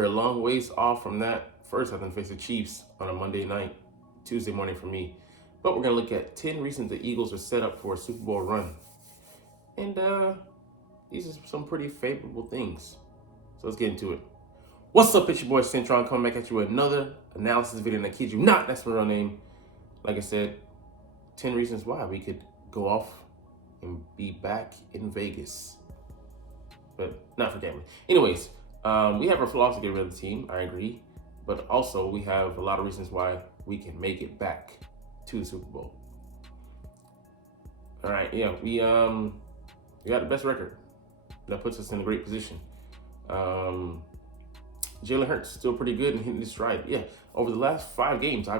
we're a long ways off from that. First, I think face the Chiefs on a Tuesday morning for me. But we're going to look at 10 reasons the Eagles are set up for a Super Bowl run. And these are some pretty favorable things. So let's get into it. What's up, it's your boy Centron coming back at you with another analysis video. And I kid you not, that's my real name. Like I said, 10 reasons why we could go off and be back in Vegas. But not for gambling. Anyways, we have our flaws to get rid of the team, I agree. But also, we have a lot of reasons why we can make it back to the Super Bowl. All right, yeah, we got the best record. That puts us in a great position. Jalen Hurts still pretty good and hitting his stride. Yeah, over the last 5 games, I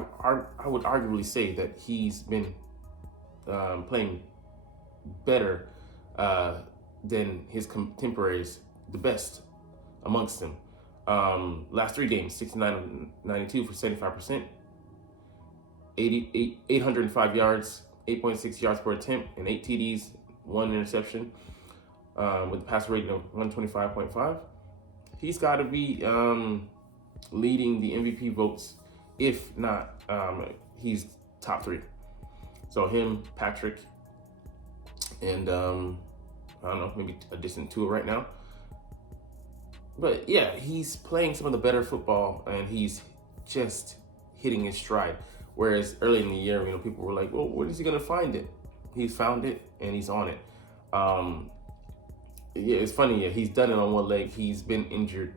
would arguably say that he's been playing better than his contemporaries, the best amongst them. Last 3 games, 69-92 for 75%, 805 yards, 8.6 yards per attempt, and 8 TDs, 1 interception, with a passer rating of 125.5. He's got to be leading the MVP votes. If not, he's top 3. So him, Patrick, and I don't know, maybe a distant 2 right now. But yeah, he's playing some of the better football, and he's just hitting his stride. Whereas early in the year, people were like, "Well, where is he gonna find it?" He's found it, and he's on it. Yeah, it's funny. Yeah, he's done it on one leg. He's been injured,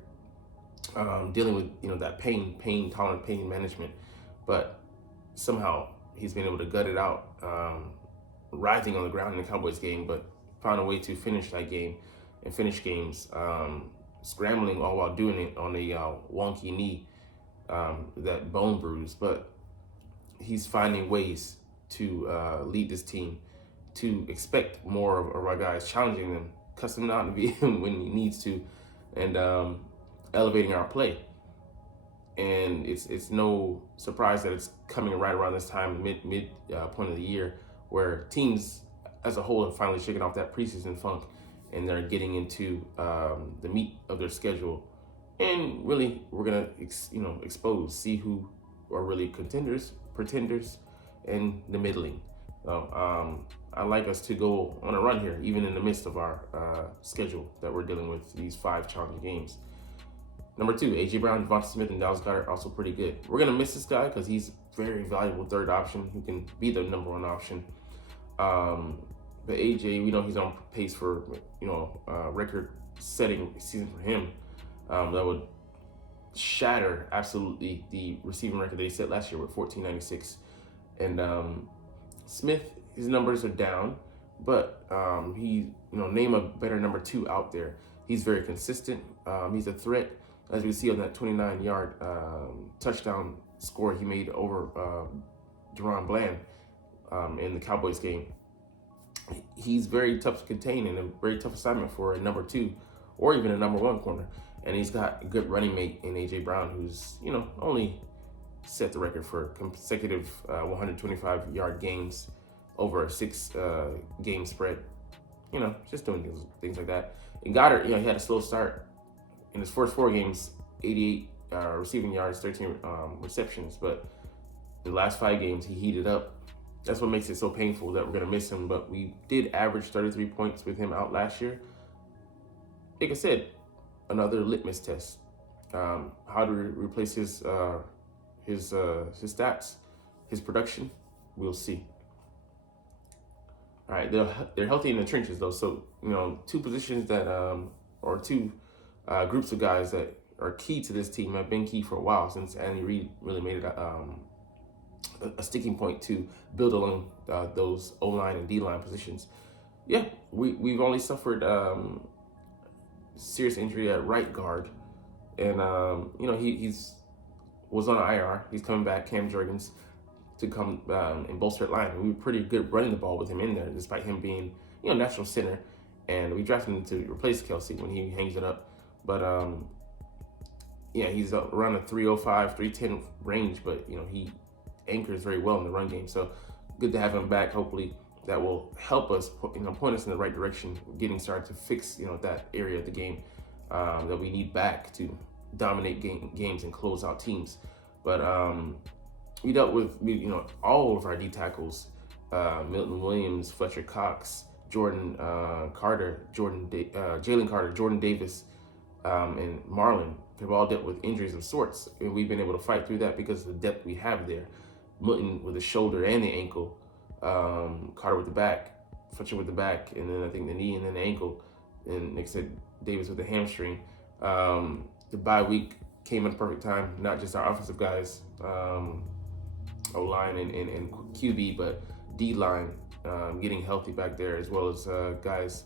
dealing with that pain tolerant pain management, but somehow he's been able to gut it out, writhing on the ground in the Cowboys game, but found a way to finish that game and finish games, scrambling all while doing it on a wonky knee, that bone bruise. But he's finding ways to lead this team, to expect more of our guys, challenging them, cussing them out to be when he needs to, and elevating our play. And it's no surprise that it's coming right around this time, mid point of the year, where teams as a whole have finally shaken off that preseason funk, and they're getting into the meat of their schedule. And really, we're gonna see who are really contenders, pretenders, and the middling. So I like us to go on a run here, even in the midst of our schedule that we're dealing with, these 5 challenging games. Number 2, A.J. Brown, Devonta Smith, and Dallas Goedert also pretty good. We're going to miss this guy because he's very valuable third option who can be the number 1 option. But A.J., we know he's on pace for, record-setting season for him. That would shatter absolutely the receiving record they set last year with 1496. And Smith, his numbers are down, but he, name a better number 2 out there. He's very consistent. He's a threat, as we see on that 29-yard touchdown score he made over Deron Bland in the Cowboys game. He's very tough to contain and a very tough assignment for a number 2 or even a number 1 corner. And he's got a good running mate in A.J. Brown, who's, only set the record for consecutive 125-yard games over a 6-game spread. Just doing things like that. And Goddard, he had a slow start. In his first 4 games, 88 receiving yards, 13 receptions. But the last 5 games, he heated up. That's what makes it so painful that we're going to miss him. But we did average 33 points with him out last year. Like I said, another litmus test. How to replace his stats, his production, we'll see. All right, they're healthy in the trenches though. So 2 positions that or 2 groups of guys that are key to this team have been key for a while, since Andy Reid really made it a sticking point to build along those O-line and D-line positions. Yeah, we've only suffered serious injury at right guard, and he's was on IR. He's coming back, Cam Jurgens, to come and bolster that line. We were pretty good running the ball with him in there, despite him being natural center, and we drafted him to replace Kelsey when he hangs it up. But he's around the 305, 310 range, but he anchors very well in the run game. So good to have him back. Hopefully that will help us, point us in the right direction, getting started to fix, that area of the game that we need back to dominate games and close out teams. But we dealt with all of our D tackles, Milton Williams, Fletcher Cox, Jordan Carter, Jalen Carter, Jordan Davis, and Marlon have all dealt with injuries of sorts, and we've been able to fight through that because of the depth we have there. Milton with the shoulder and the ankle, Carter with the back, Fletcher with the back, and then I think the knee and then the ankle, and like I said, Davis with the hamstring. The bye week came at a perfect time, not just our offensive guys, O-line and QB, but D-line getting healthy back there, as well as guys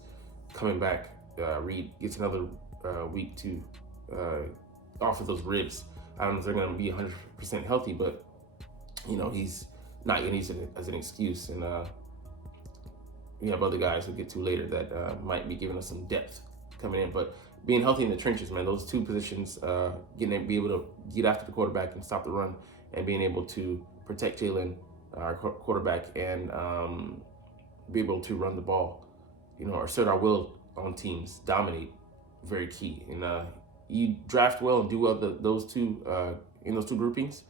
coming back. Reed gets another week to off of those ribs. I don't know if they're going to be 100% healthy, but he's not going to use it as an excuse. And we have other guys we'll get to later that might be giving us some depth coming in. But being healthy in the trenches, man, those two positions, be able to get after the quarterback and stop the run, and being able to protect Jalen, our quarterback, and be able to run the ball, assert our will on teams, dominate, very key. And you draft well and do well those two in those two groupings,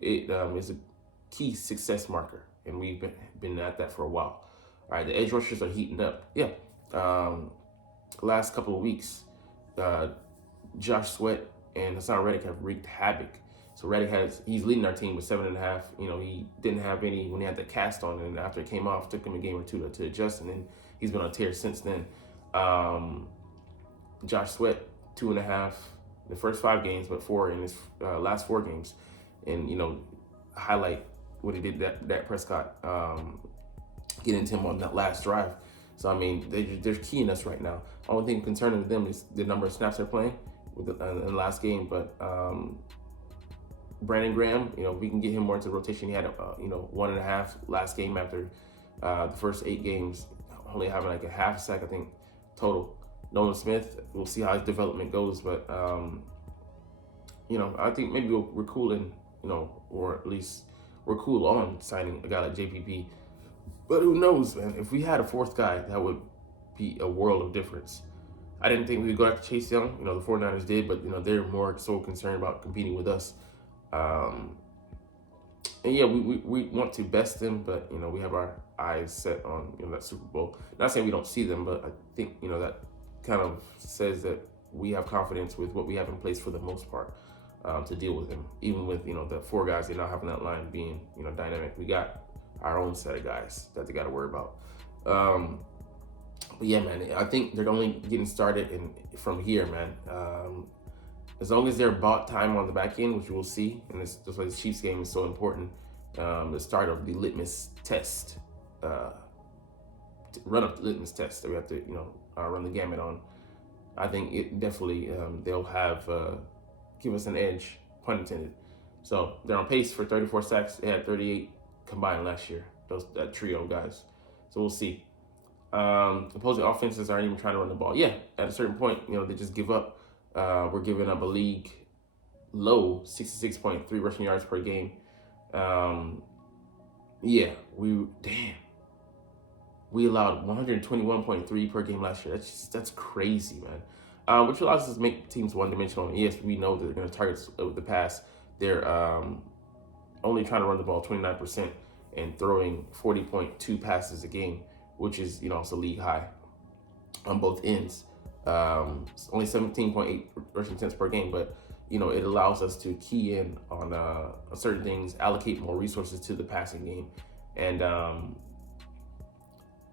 it is a key success marker, and we've been at that for a while. All right, the edge rushers are heating up. Yeah, last couple of weeks, Josh Sweat and Hassan Reddick have wreaked havoc. So Reddick he's leading our team with 7.5. He didn't have any when he had the cast on, and after it came off, took him a game or two to adjust, and then he's been on a tear since then. Josh Sweat 2.5 the first 5 games, but 4 in his last 4 games, and highlight what he did that Prescott getting to him on that last drive. So I mean, they're keying us right now. Only thing concerning with them is the number of snaps they're playing in the last game, but. Brandon Graham, we can get him more into the rotation. He had 1.5 last game after the first 8 games, only having like a half a sack, I think, total. Nolan Smith, we'll see how his development goes, but I think maybe we're cool in, or at least we're cool on signing a guy like JPP. But who knows, man? If we had a 4th guy, that would be a world of difference. I didn't think we'd go after Chase Young. The 49ers did, but they're more so concerned about competing with us. And yeah, we want to best them, but we have our eyes set on that Super Bowl. Not saying we don't see them, but I think that kind of says that we have confidence with what we have in place for the most part to deal with them. Even with the 4 guys they now have in that line being dynamic, we got our own set of guys that they got to worry about. But yeah, man, I think they're only getting started from here, man. As long as they're bought time on the back end, which we'll see, and that's why this Chiefs game is so important, the start of the litmus test, run up the litmus test that we have to, run the gamut on. I think it definitely, they'll have, give us an edge, pun intended. So they're on pace for 34 sacks. They had 38 combined last year, that trio of guys. So we'll see. Opposing offenses aren't even trying to run the ball. Yeah, at a certain point, they just give up. We're giving up a league low 66.3 rushing yards per game. We allowed 121.3 per game last year. That's crazy, man. Which allows us to make teams one-dimensional. And yes, we know that they're going to target the pass. They're only trying to run the ball 29% and throwing 40.2 passes a game, which is it's a league high on both ends. Only 17.8 rushing attempts per game, but it allows us to key in on certain things, allocate more resources to the passing game, and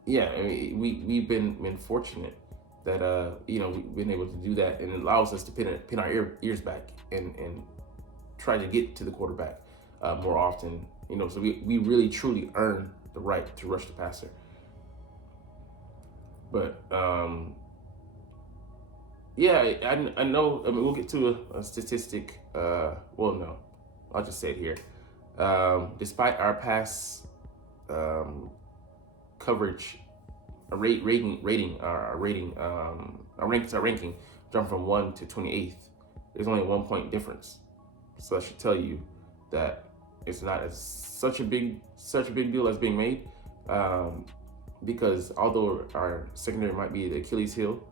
we've been fortunate that we've been able to do that, and it allows us to pin our ears back and try to get to the quarterback more often. So we really truly earn the right to rush the passer, but. I know. I mean, we'll get to a statistic. No, I'll just say it here. Despite our pass coverage, our ranking jumped from 1 to 28th. There's only a 1 point difference, so that should tell you that it's not such a big deal as being made. Because although our secondary might be the Achilles heel,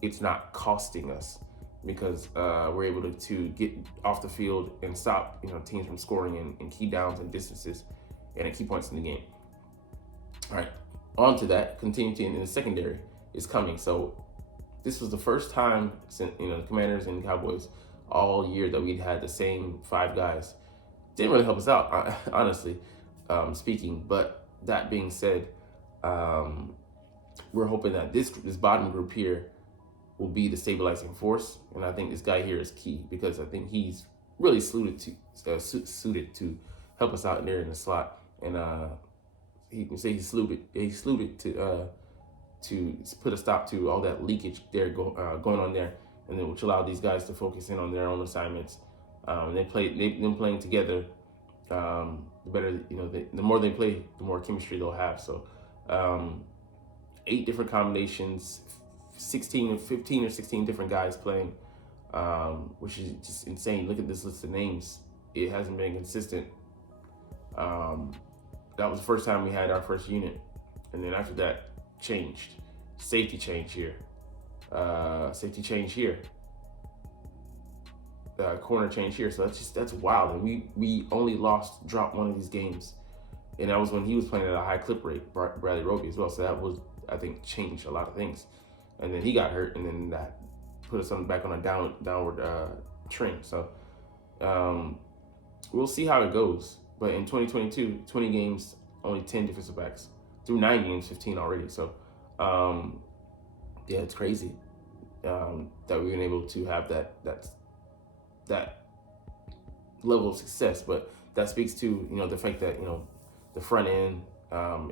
it's not costing us. because we're able to get off the field and stop teams from scoring in key downs and distances and at key points in the game. All right, on to that. Continuity in the secondary is coming. So this was the first time since the Commanders and Cowboys all year that we'd had the same 5 guys. Didn't really help us out, honestly speaking. But that being said, we're hoping that this bottom group here will be the stabilizing force, and I think this guy here is key because I think he's really suited to help us out there in the slot, and he can say he's suited to put a stop to all that leakage there going on there, and then which allow these guys to focus in on their own assignments. Them playing together. The better, the more they play, the more chemistry they'll have. So 8 different combinations, 15 or 16 different guys playing, which is just insane. Look at this list of names. It hasn't been consistent. That was the first time we had our first unit. And then after that, changed. Safety change here. Safety change here. Corner change here. So that's wild. And we only dropped one of these games. And that was when he was playing at a high clip rate, Bradley Roby as well. So that was, I think, changed a lot of things. And then he got hurt, and then that put us back on a downward trend. So we'll see how it goes. But in 2022, 20 games, only 10 defensive backs. Through 9 games, 15 already. So, yeah, it's crazy that we've been able to have that level of success. But that speaks to, the fact that, the front end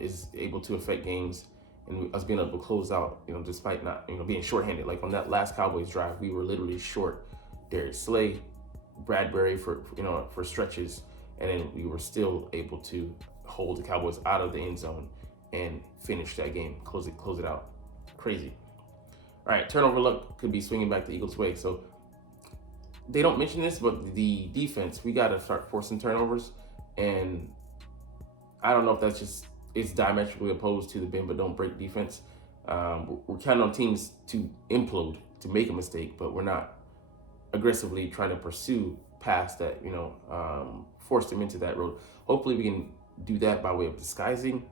is able to affect games, and us being able to close out, despite not, being shorthanded. Like on that last Cowboys drive, we were literally short Darius Slay, Bradbury for stretches, and then we were still able to hold the Cowboys out of the end zone and finish that game, close it out. Crazy. All right, turnover luck could be swinging back the Eagles' way. So they don't mention this, but the defense, we got to start forcing turnovers, and I don't know if that's just, it's diametrically opposed to the bend but don't break defense. We're counting on teams to implode, to make a mistake, but we're not aggressively trying to pursue past that, force them into that road. Hopefully we can do that by way of disguising,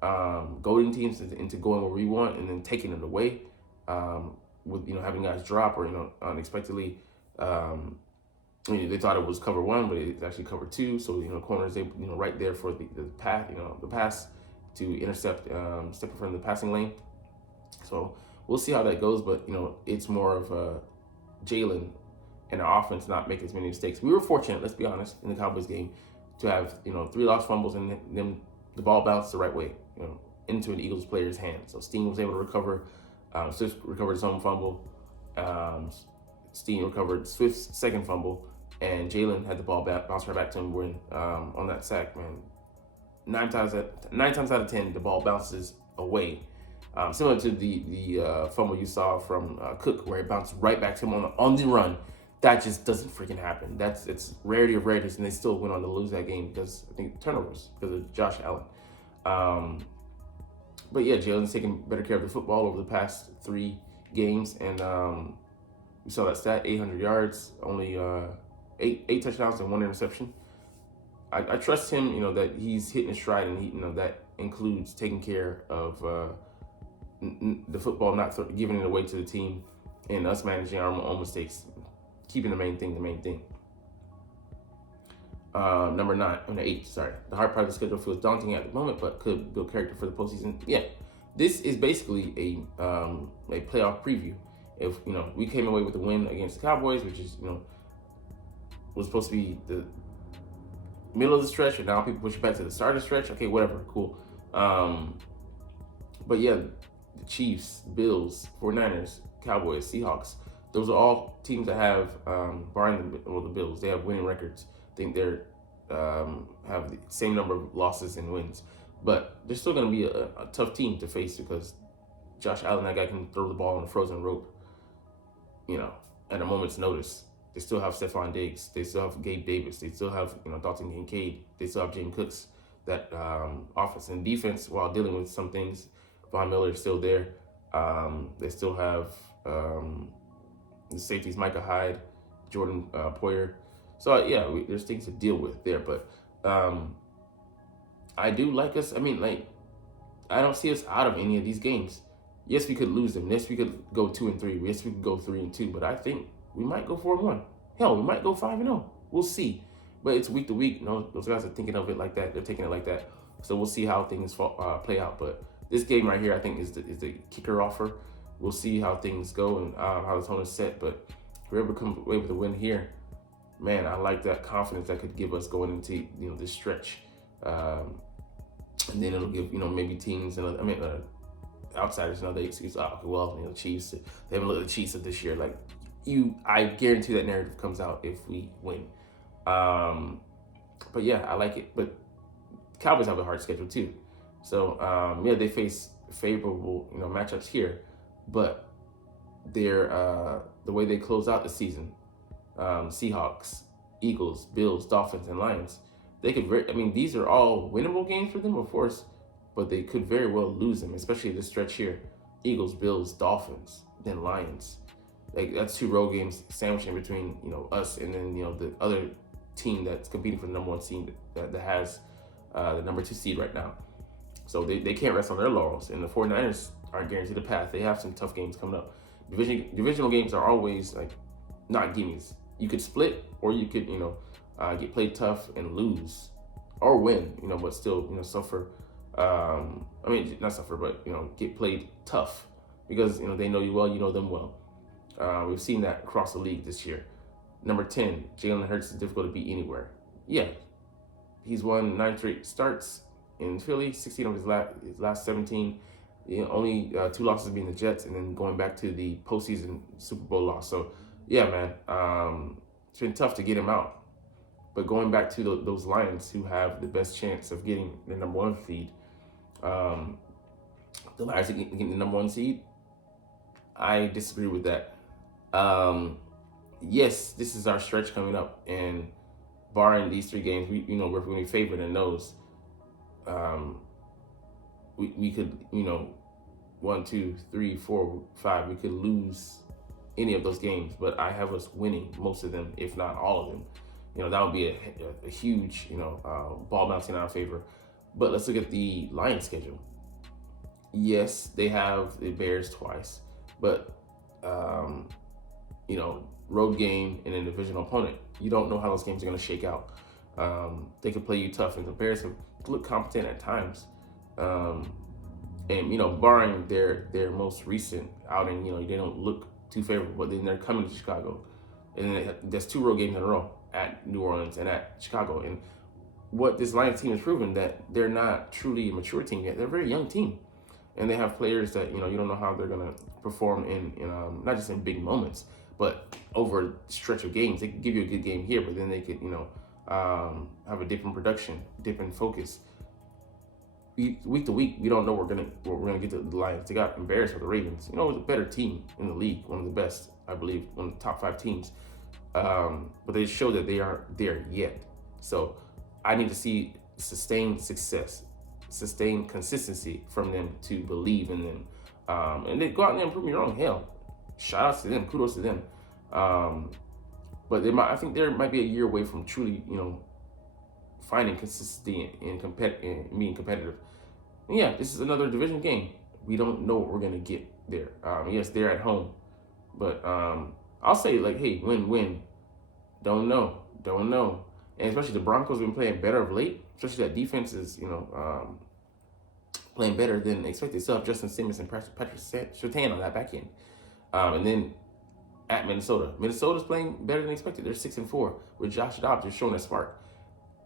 goading teams into going where we want and then taking it away, with, having guys drop or, unexpectedly. They thought it was cover 1, but it's actually cover 2. So, corners, right there for the pass, the pass to intercept, stepping from the passing lane. So we'll see how that goes. But, it's more of Jalen and our offense not make as many mistakes. We were fortunate, let's be honest, in the Cowboys game to have, 3 lost fumbles and then the ball bounced the right way, into an Eagles player's hand. So Steen was able to recover. Swift recovered his own fumble. Steen recovered Swift's second fumble, and Jalen had the ball bounce right back to him when on that sack, man. 9 times out of 10, the ball bounces away. Similar to the fumble you saw from Cook, where it bounced right back to him on the run. That just doesn't freaking happen. It's rarity of rarities, and they still went on to lose that game because I think turnovers because of Josh Allen. But yeah, Jalen's taking better care of the football over the past 3 games, and we saw that stat: 800 yards, only 8 touchdowns and 1 interception. I trust him, that he's hitting his stride, and that includes taking care of the football, not giving it away to the team, and us managing our own mistakes, keeping the main thing. Number 8, sorry. The hard part of the schedule feels daunting at the moment, but could build character for the postseason. Yeah, this is basically a playoff preview. If we came away with a win against the Cowboys, which is was supposed to be the middle of the stretch, and now people push it back to the start of the stretch. Okay, whatever, cool. But yeah, the Chiefs, Bills, 49ers, Cowboys, Seahawks. Those are all teams that have, barring the Bills, they have winning records. I think they're have the same number of losses and wins, but they're still going to be a tough team to face because Josh Allen, that guy, can throw the ball on a frozen rope, at a moment's notice. They still have Stephon Diggs. They still have Gabe Davis. They still have, Dalton Kincaid. They still have James Cooks. That offense and defense, while dealing with some things, Von Miller is still there. They still have The safeties, Micah Hyde, Jordan Poyer. So yeah, there's things to deal with there, but I do like us. I mean, like, I don't see us out of any of these games. Yes, we could lose them. Yes, we could go 2-3. Yes, we could go 3-2. But I think we might go 4-1. Hell, we might go 5-0. We'll see. But it's week to week. Those guys are thinking of it like that. They're taking it like that. So we'll see how things play out. But this game right here, I think, is the kicker offer. We'll see how things go and how the tone is set. But if we're able to come away with a win here, man, I like that confidence that could give us going into this stretch. And then it'll give maybe teams and outsiders another excuse. Oh, well, Chiefs, they haven't looked at the Chiefs of this year. Like I guarantee that narrative comes out if we win. But yeah, I like it. But Cowboys have a hard schedule too. So yeah, they face favorable matchups here, but they're the way they close out the season, Seahawks, Eagles, Bills, Dolphins, and Lions. They could these are all winnable games for them, of course, but they could very well lose them, especially this stretch here. Eagles, Bills, Dolphins, then Lions. Like that's 2 road games sandwiched in between, us and then, the other team that's competing for the number 1 seed that has the number 2 seed right now. So they can't rest on their laurels, and the 49ers aren't guaranteed a path. They have some tough games coming up. Divisional games are always like not gimmies. You could split, or you could, get played tough and lose, or win, but still, suffer. Not suffer, but get played tough because they know you well, you know them well. We've seen that across the league this year. Number 10, Jalen Hurts is difficult to beat anywhere. Yeah, he's won 9 straight starts in Philly, 16 of his last 17. Only 2 losses being the Jets, and then going back to the postseason Super Bowl loss. So yeah, man, it's been tough to get him out. But going back to those Lions who have the best chance of getting the number 1 seed, the Lions are getting the number 1 seed. I disagree with that. Yes, this is our stretch coming up, and barring these 3 games, we're going to be favored in those. We could 1, 2, 3, 4, 5. We could lose any of those games, but I have us winning most of them, if not all of them. That would be a huge, ball bouncing in our favor. But let's look at the Lions schedule. Yes, they have the Bears twice, but, road game and a divisional opponent. You don't know how those games are going to shake out. They can play you tough, and the Bears have looked competent at times. And, barring their most recent outing, they don't look too favorable, but then they're coming to Chicago. And then that's 2 road games in a row at New Orleans and at Chicago. And what this Lions team has proven, that they're not truly a mature team yet. They're a very young team. And they have players that, you don't know how they're going to perform in not just in big moments, but over a stretch of games. They could give you a good game here, but then they could, have a different production, different focus. Week to week, we don't know we're gonna get to the Lions. They got embarrassed with the Ravens. It was a better team in the league, one of the best, I believe, one of the top 5 teams. But they show that they aren't there yet. So I need to see sustained success, sustained consistency from them to believe in them. And they go out there and prove me wrong. Hell, shout outs to them, kudos to them. But I think there might be a year away from truly, finding consistency and being competitive. And yeah, this is another division game. We don't know what we're gonna get there. Yes, they're at home, but I'll say hey, win. Don't know. And especially the Broncos have been playing better of late. Especially that defense is playing better than expected. Still have Justin Simmons and Patrick Surtain on that back end. And then at Minnesota's playing better than expected. They're 6-4 with Josh Dobbs. They're showing that spark.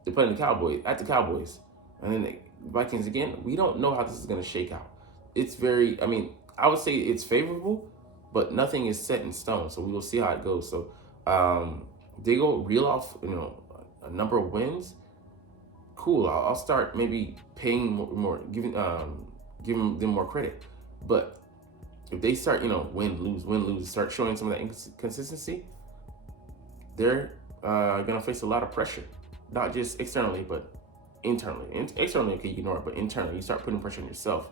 They're playing the Cowboys, and then the Vikings again. We don't know how this is going to shake out. It's very, I would say it's favorable, but nothing is set in stone. So we will see how it goes. So they go reel off, a number of wins. Cool. I'll start maybe paying more, giving them more credit. But if they start, win, lose, start showing some of that inconsistency, they're going to face a lot of pressure. Not just externally, but internally. And externally, okay, you ignore it, but internally, you start putting pressure on yourself.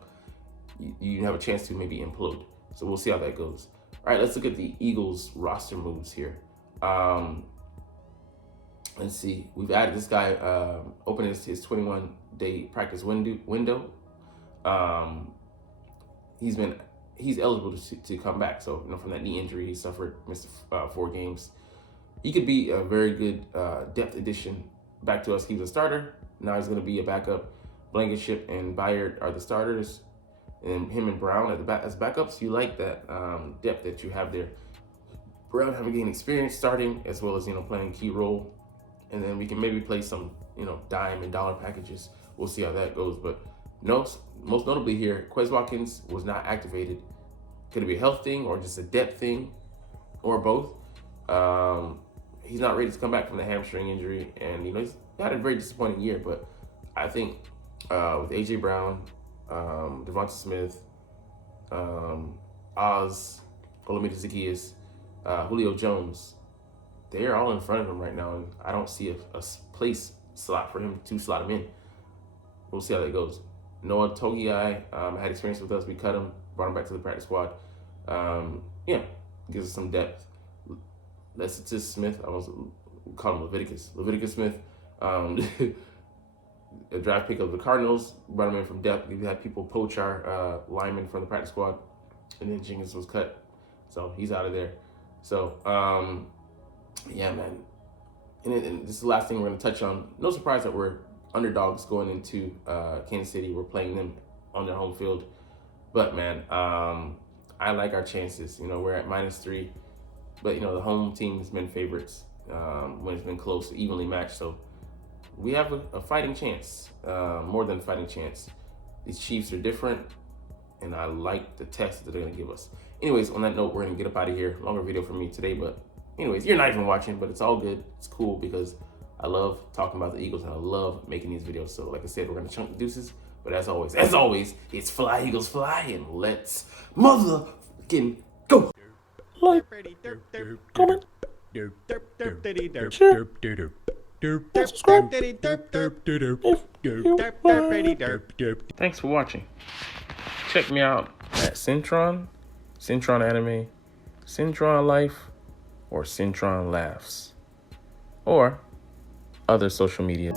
You have a chance to maybe implode. So we'll see how that goes. right, let's look at the Eagles roster moves here. Let's see. We've added this guy, opening his 21-day practice window. He's eligible to come back. So, from that knee injury he suffered, missed 4 games. He could be a very good depth addition back to us. He was a starter. Now he's going to be a backup. Blankenship and Byard are the starters, and him and Brown as backups. You like that depth that you have there. Brown having gained experience starting, as well as playing a key role, and then we can maybe play some dime and dollar packages. We'll see how that goes. But most notably here, Quez Watkins was not activated. Could it be a health thing or just a depth thing, or both? He's not ready to come back from the hamstring injury, and he's had a very disappointing year. But I think with AJ Brown, Devonta Smith, Oz, Olamide Zaccheaus, Julio Jones, they are all in front of him right now, and I don't see a place slot for him to slot him in. We'll see how that goes. Noah Togiai had experience with us. We cut him, brought him back to the practice squad. Gives us some depth. Lecitus Smith, I was calling him Leviticus Smith, a draft pick of the Cardinals, brought him in from depth. We had people poach our lineman from the practice squad, and then Jenkins was cut, so he's out of there. So, man. And this is the last thing we're going to touch on. No surprise that we're underdogs going into Kansas City. We're playing them on their home field. But, man, I like our chances. We're at -3. But, the home team has been favorites when it's been close, evenly matched. So we have a fighting chance, more than a fighting chance. These Chiefs are different, and I like the test that they're going to give us. Anyways, on that note, we're going to get up out of here. Longer video for me today, but anyways, you're not even watching, but it's all good. It's cool because I love talking about the Eagles, and I love making these videos. So like I said, we're going to chunk the deuces. But as always, it's fly, Eagles, fly, and let's motherfucking go. Like, comment, share, subscribe if you Thanks for watching. Check me out at Centron Anime, Centron Life, or Centron Laughs, or other social media.